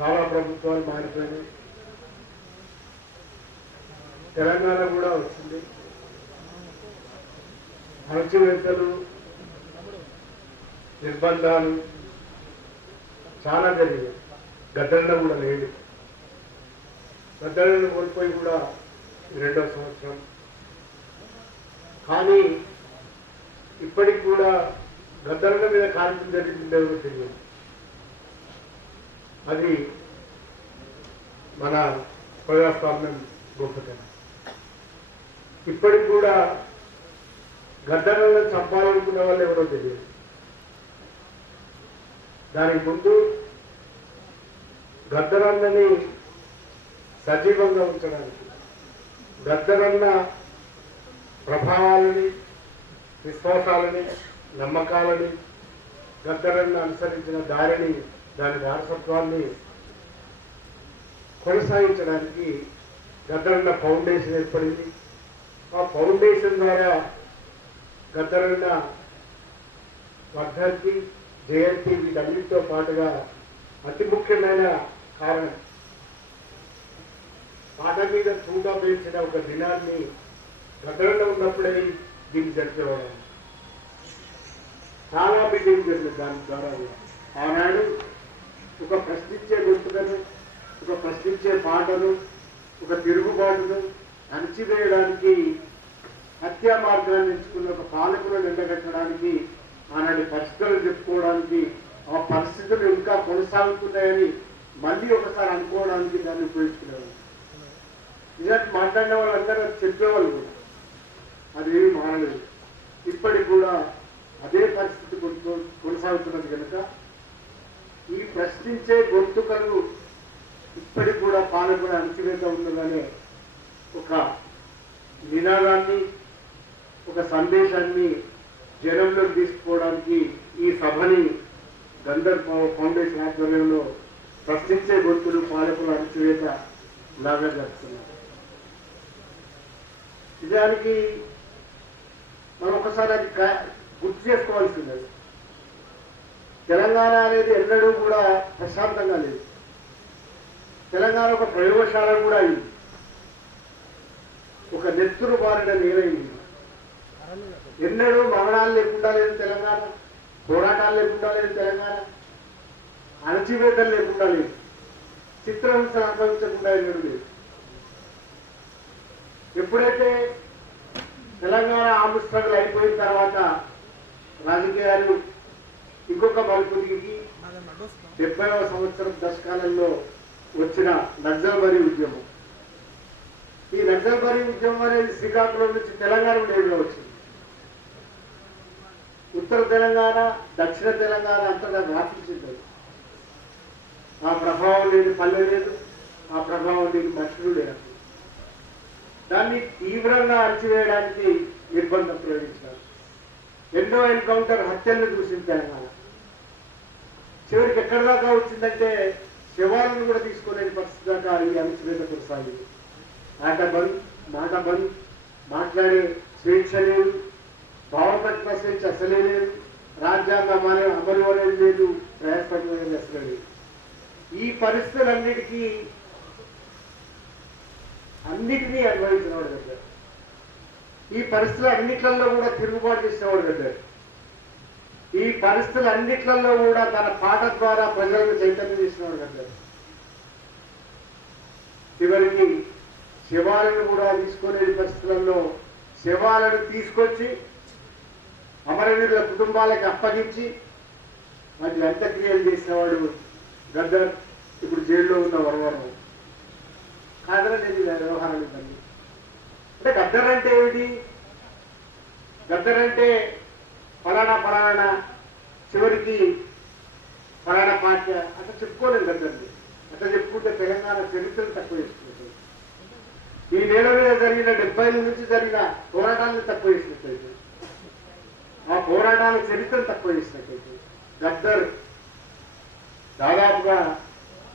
చాలా ప్రభుత్వాలు మారిపోయినాయి. తెలంగాణ కూడా వచ్చింది. అణచివేతలు నిర్బంధాలు చాలా జరిగాయి. గద్దరణ కూడా లేదు. గద్దరణ కోల్పోయి కూడా రెండో సంవత్సరం. కానీ ఇప్పటికి కూడా గద్దరణ మీద కాల్చడం జరిగింది ఎవరు తెలియదు. అది మన ప్రజాస్వామ్యం గొప్పతనం. ఇప్పటికి కూడా గద్దరలను చంపాలనుకున్న వాళ్ళు ఎవరో తెలియదు. దానికి ముందు గద్దరన్నని సజీవంగా ఉంచడానికి గద్దరన్న ప్రభావాలని విశ్వాసాలని నమ్మకాలని గద్దరన్న అనుసరించిన దారిని దాని వారసత్వాన్ని కొనసాగించడానికి గద్దరన్న ఫౌండేషన్ ఏర్పడింది. ఆ ఫౌండేషన్ ద్వారా గద్దరన్న వర్ధంతి జయంతి వీటన్నిటితో పాటుగా అతి ముఖ్యమైన కారణం. పాట మీద చూగా పేర్చిన ఒక దినాన్ని గద్దరన్న ఉన్నప్పుడే దీన్ని జరిపేవాళ్ళం చాలా బిల్డింగ్ జరిగింది దాని ద్వారా ఆనాడు ఒక ప్రశ్నించే గుర్తులను ఒక ప్రశ్నించే పాటను ఒక తిరుగుబాటును అణచివేయడానికి హత్యా మార్గాన్ని ఎంచుకున్న ఒక పాలకులను ఎండగట్టడానికి ఆనాటి పరిస్థితులు చెప్పుకోవడానికి ఆ పరిస్థితులు ఇంకా కొనసాగుతున్నాయని మళ్ళీ ఒకసారి అనుకోవడానికి దాన్ని ఉపయోగించుకునేవాళ్ళు. నిజానికి మాట్లాడిన వాళ్ళందరూ చెప్పేవాళ్ళు కూడా అది ఏమీ మారలేదు ఇప్పటికి కూడా అదే పరిస్థితి కొనసా- కొనసాగుతున్నది కనుక ఈ ప్రశ్నించే గొంతుకలు ఇప్పటికి కూడా పాలకుల అణచివేత ఉన్నదనే ఒక నినాదాన్ని ఒక సందేశాన్ని జనంలోకి తీసుకోవడానికి ఈ సభని గంధర్ ఫౌండేషన్ ఆధ్వర్యంలో ప్రశ్నించే గొంతులు పాలకుల అణచివేత లాగా జరుపుతున్నారు. నిజానికి మనం ఒకసారి అది గుర్తు చేసుకోవాల్సింది. తెలంగాణ అనేది ఎన్నడూ కూడా ప్రశాంతంగా లేదు. తెలంగాణ ఒక ప్రయోగశాల కూడా అయింది. ఒక నెత్తురు బారిన నేలైంది ఎన్నడూ మరణాలు లేకుండా లేదు తెలంగాణ పోరాటాలు లేకుండా లేదు తెలంగాణ అణచివేతలు లేకుండా లేదు చిత్రహింస అనుభవించకుండా ఎన్నడూ లేదు. ఎప్పుడైతే తెలంగాణ ఆముష్ట్రగలు అయిపోయిన తర్వాత రాజకీయాలు ఇంకొక మలుపు తిరిగి డెబ్బైవ సంవత్సరం దశకాలంలో వచ్చిన నక్సల్బరీ ఉద్యమం. ఈ నక్సల్బరీ ఉద్యమం అనేది శ్రీకాకుళం నుంచి తెలంగాణ డేవిలో వచ్చింది. ఉత్తర తెలంగాణ దక్షిణ తెలంగాణ అంతటా వ్యాపించింది ఆ ప్రభావం లేని పల్లె లేదు ఆ ప్రభావం లేని మనుషులు లేదు. దాన్ని తీవ్రంగా అణచివేయడానికి నిర్బంధం ప్రయోగించారు. ఎన్నో ఎన్కౌంటర్ హత్యలను చూసింది తెలంగాణ. చివరికి ఎక్కడి దాకా వచ్చిందంటే శవాలను కూడా తీసుకోలేని పరిస్థితి దాకా ఈ అణచివేత కొనసాగింది. ఆట బంద్ మాట బంద్ మాట్లాడే స్వేచ్ఛ లేదు భావప్రకటన స్వేచ్ఛ అసలే లేదు రాజ్యాంగం అనే అమలు అనేది లేదు ప్రయాసం అనేది అసలే లేదు. ఈ పరిస్థితులన్నిటికీ అన్నిటినీ అనుభవించినవాడు దగ్గర ఈ పరిస్థితులు అన్నిట్లలో కూడా తిరుగుబాటు చేసినవాడు దగ్గర ఈ పరిస్థితులు అన్నిట్లలో కూడా తన పాట ద్వారా ప్రజలను చైతన్యం చేసినాడు దగ్గర చివరికి శవాలను కూడా తీసుకోలేని పరిస్థితులలో శవాలను తీసుకొచ్చి అమరవీరుల కుటుంబాలకు అప్పగించి వాటి అంత్యక్రియలు చేసినవాడు గద్దర్. ఇప్పుడు జైల్లో ఉన్న వరవరం. కాదరలేదు ఇలా వ్యవహారాలు అంటే గద్దర్ అంటే ఏమిటి? గద్దర్ అంటే ఫలానా ఫలానా చివరికి ఫలానా పార్టీ అట్లా చెప్పుకోలేదు గద్దర్ని అట్లా చెప్పుకుంటే తెలంగాణ చరిత్ర తక్కువ చేసుకుంటుంది ఈ నేల మీద జరిగిన డెబ్బై నుంచి జరిగిన పోరాటాలను తక్కువ చేసినట్లయితే ఆ పోరాటాల చరిత్ర తక్కువ చేసినట్లయితే గద్దర్ దాదాపుగా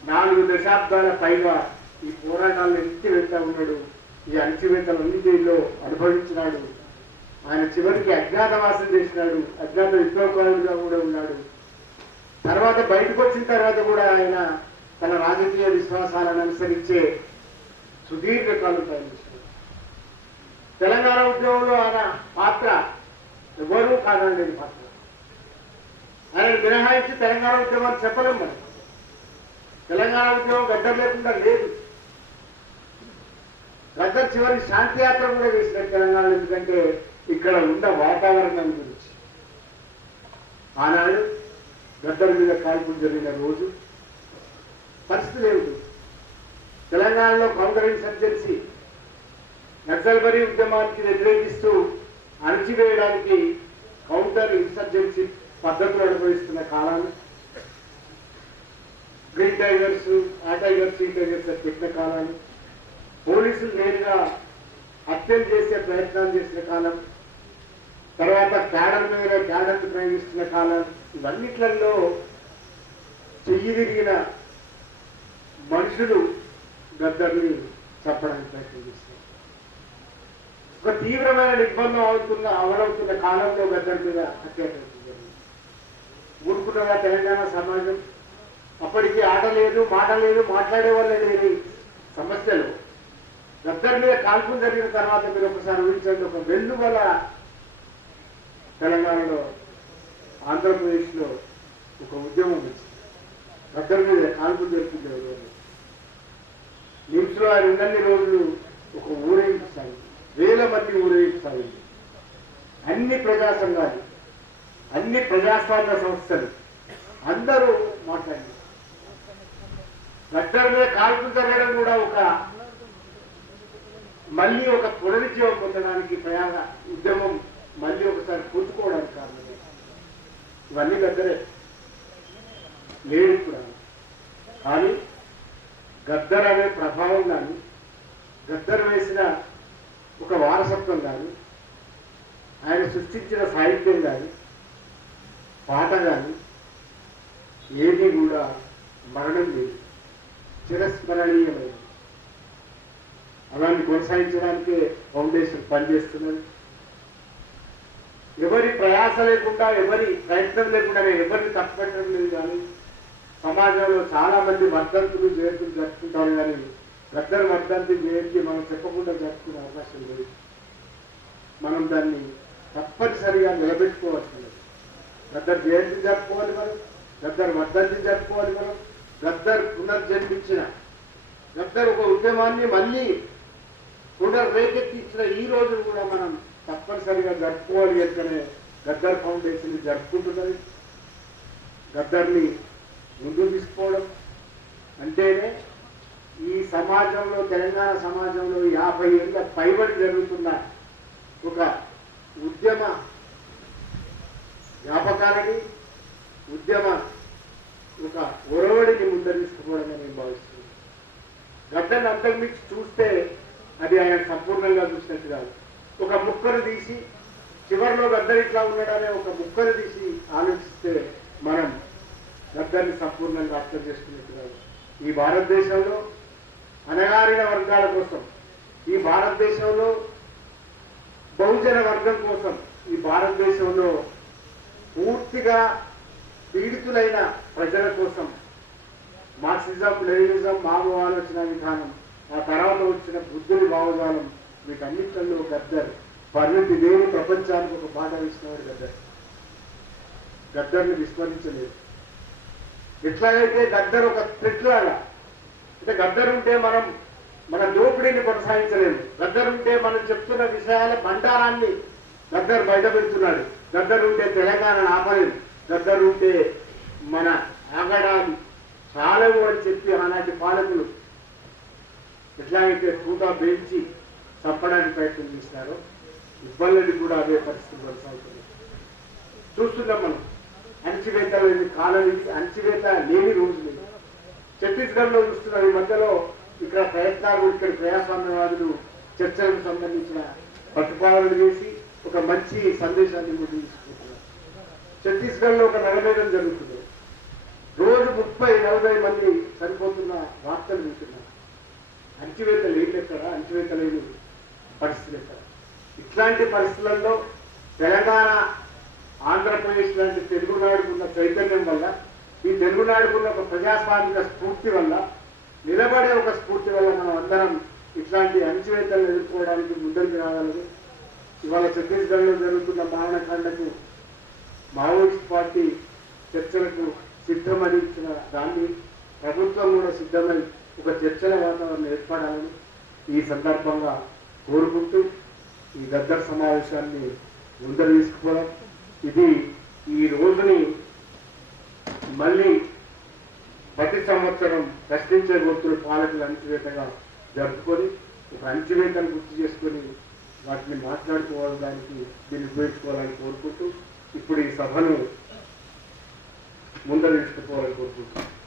నాలుగు దశాబ్దాల పైగా ఈ పోరాటాలను ఎత్తి వెళ్తా ఉన్నాడు. ఈ అణచివేతలన్నిటిలో అనుభవించినాడు ఆయన చివరికి అజ్ఞాతవాసం చేసినాడు. అజ్ఞాత విప్లవకారుడుగా కూడా ఉన్నాడు. తర్వాత బయటకు వచ్చిన తర్వాత కూడా ఆయన తన రాజకీయ విశ్వాసాలను అనుసరించే సుదీర్ఘకాలం పయనించాడు తెలంగాణ ఉద్యమంలో ఆయన పాత్ర ఎవరూ కాదనలేని పాత్ర. ఆయన మినహాయించి తెలంగాణ ఉద్యమాన్ని చెప్పలేము మరి తెలంగాణ ఉద్యమం గద్దర్ లేకుండా లేదు. గద్దర్ చివరి శాంతి యాత్ర కూడా చేసినారు తెలంగాణ ఎందుకంటే ఇక్కడ ఉన్న వాతావరణం గురించి. ఆనాడు గద్దర్ మీద కాల్పులు జరిగిన రోజు పరిస్థితులు ఏమిటి? తెలంగాణలో కౌంటర్ ఇన్సర్జెన్సీ నక్సల్బరీ ఉద్యమానికి వ్యతిరేకిస్తూ అణచివేయడానికి కౌంటర్ ఇన్సర్జెన్సీ పద్ధతులు అనుభవిస్తున్న కాలాలు. గ్రీన్ టైగర్స్ ఆ టైగర్స్ ఈ టైగర్స్ అని పెట్టిన కాలాలు. పోలీసులు నేరుగా హత్యలు చేసే ప్రయత్నాలు చేసిన కాలం. తర్వాత క్యాడర్ మీద క్యాడర్ ప్రయోగిస్తున్న కాలం ఇవన్నిట్లలో చెయ్యి తిరిగిన మనుషులు గద్దర్ని చెప్పడానికి ప్రయత్నిస్తారు ఒక తీవ్రమైన నిర్బంధం అవుతున్న అవరవుతున్న కాలంలో గద్దర్ మీద అత్యాచారం జరిగింది. తెలంగాణ సమాజం? అప్పటికి ఆట లేదు మాట లేదు మాట్లాడేవాళ్ళు లేని సమస్యలు. గద్దర్ మీద కాల్పులు జరిగిన తర్వాత మీరు ఒకసారి ఊహించండి ఒక వెల్లువల తెలంగాణలో ఆంధ్రప్రదేశ్లో ఒక ఉద్యమం వచ్చింది గద్దర్ మీద కాల్పులు జరుగుతుంది ఎవరు? నిమ్స్లో ఆయన రోజులు ఒక ఊరేగింపు సాగింది. వేల మంది ఊరేగింపు సాగింది. అన్ని ప్రజా సంఘాలు అన్ని ప్రజాస్వామ్య సంస్థలు అందరూ మాట్లాడి గద్దర్ మీద కాల్పులు జరగడం కూడా ఒక మళ్ళీ ఒక పునరుజ్జీవం పొందడానికి ప్రయాణ ఉద్యమం మళ్ళీ ఒకసారి పుంజుకోవడానికి కారణమే ఇవన్నీ గద్దరే లేడు కూడా. కానీ గద్దర్ అనే ప్రభావం కానీ గద్దర్ వేసిన ఒక వారసత్వం కానీ ఆయన సృష్టించిన సాహిత్యం కానీ పాట కానీ ఏది కూడా మరణం లేదు. చిరస్మరణీయమైనది. అలాంటి కొనసాగించడానికే ఫౌండేషన్ పనిచేస్తున్నది. ఎవరి ప్రయాస లేకుండా ఎవరి ప్రయత్నం లేకుండా ఎవరిని తప్పపెట్టడం లేదు కానీ సమాజంలో చాలా మంది వర్ధంతులు జయంతులు జరుపుకుంటారు కానీ గద్దరు వర్ధంతి జయంతి మనం చెప్పకుండా జరుపుకునే అవకాశం లేదు. మనం దాన్ని తప్పనిసరిగా నిలబెట్టుకోవాల్సింది. గద్దరు జయంతి జరుపుకోవాలి మనం గద్దరు వర్ధంతి జరుపుకోవాలి మనం గద్దర్ పునర్జన్మించిన గద్దరు ఒక ఉద్యమాన్ని మళ్ళీ పునర్రేకెత్తించిన ఈ రోజు కూడా మనం తప్పనిసరిగా జరుపుకోవాలి ఎందుకనే గద్దర్ ఫౌండేషన్ జరుపుకుంటున్నది గద్దర్ని ముందుకు తీసుకోవడం అంటేనే ఈ సమాజంలో తెలంగాణ సమాజంలో యాభై ఏళ్ళ పైబడి జరుగుతున్న ఒక ఉద్యమ వ్యాపకాలని ఉద్యమ ఒక ఒరవడిని ముందరించుకోవడం తీసుకుపోవడం నేను భావిస్తున్నాను. గడ్డను అంతకుమించి చూస్తే అది ఆయన సంపూర్ణంగా చూసినట్టు కాదు. ఒక ముక్కను తీసి చివరిలో గద్దరు ఇట్లా ఉన్నాడనే ఒక ముక్కను తీసి ఆలోచిస్తే మనం గద్దరిని సంపూర్ణంగా అర్థం చేసుకున్నట్టు ఈ భారతదేశంలో అనగారిన వర్గాల కోసం ఈ భారతదేశంలో బహుజన వర్గం కోసం ఈ భారతదేశంలో పూర్తిగా పీడితులైన ప్రజల కోసం మార్క్సిజం లెనినిజం మావో ఆలోచన విధానం ఆ తర్వాత వచ్చిన బుద్ధుని భావజాలం వీటన్నిటిలో గద్దర్. పరిణతి లేని ప్రపంచానికి ఒక బాధ ఇచ్చినవాడు గద్దర్. గద్దర్ని విస్మరించలేదు. ఎట్లాగైతే గద్దర్ ఒక త్రెట్లాగా అంటే గద్దర్ ఉంటే మనం మన దోపిడీని కొనసాగించలేము గద్దర్ ఉంటే మనం చెప్తున్న విషయాల భండారాన్ని గద్దర్ బయట పెడుతున్నాడు గద్దర్ ఉంటే తెలంగాణను ఆపలేదు. గద్దర్ ఉంటే మన ఆగడాన్ని చాలవు అని చెప్పి ఆనాటి పాలకులు ఎట్లాగైతే పూట బెంచి తప్పడానికి ప్రయత్నం చేశారు ఇబ్బంది కూడా అదే పరిస్థితి కొనసాగుతుంది. చూస్తున్నాం మనం. అణచివేత లేని కాలం ఇది అణచివేత లేని రోజులు ఇవి. ఛత్తీస్గఢ్లో చూస్తున్నాం ఈ మధ్యలో ఇక్కడ ప్రయత్నాలు ఇక్కడ ప్రజాస్వామ్యవాదులు చర్చలకు సంబంధించిన ప్రతిపాదనలు చేసి ఒక మంచి సందేశాన్ని కూడా తీసుకుంటున్నారు. ఛత్తీస్గఢ్లో ఒక నరమేధం జరుగుతుంది. రోజు ముప్పై నలభై మంది చనిపోతున్న వార్తలు వింటున్నారు. అణచివేత లేని ఎక్కడ అణచివేత లేని పరిస్థితులు ఎక్కడ? ఇట్లాంటి పరిస్థితులలో తెలంగాణ ఆంధ్రప్రదేశ్ లాంటి తెలుగునాడుకున్న చైతన్యం వల్ల ఈ తెలుగునాడుకున్న ఒక ప్రజాస్వామిక స్ఫూర్తి వల్ల నిలబడే ఒక స్ఫూర్తి వల్ల మనం అందరం ఇట్లాంటి అణచివేతలను ఎదుర్కోవడానికి ముందరికి రాగలదు ఇవాళ ఛత్తీస్గఢ్లో జరుగుతున్న మారణకాండకు మావోయిస్ట్ పార్టీ చర్చలకు సిద్ధమని ఇచ్చిన దాన్ని ప్రభుత్వం కూడా సిద్ధమై ఒక చర్చల వాతావరణం ఏర్పడాలని ఈ సందర్భంగా కోరుకుంటూ ఈ గద్దర్ సమావేశాన్ని ముందరు తీసుకుపోవడం ఇది ఈ రోజుని మళ్ళీ ప్రతి సంవత్సరం ప్రశ్నించే గుర్తులు పాలకులు అణచివేతగా జరుపుకొని ఒక అణచివేతను గుర్తు చేసుకొని వాటిని మాట్లాడుకోవడానికి దీన్ని ఉపయోగించుకోవాలని కోరుకుంటూ ఇప్పుడు ఈ సభను ముందరు తీసుకుపోవాలని కోరుకుంటున్నాను.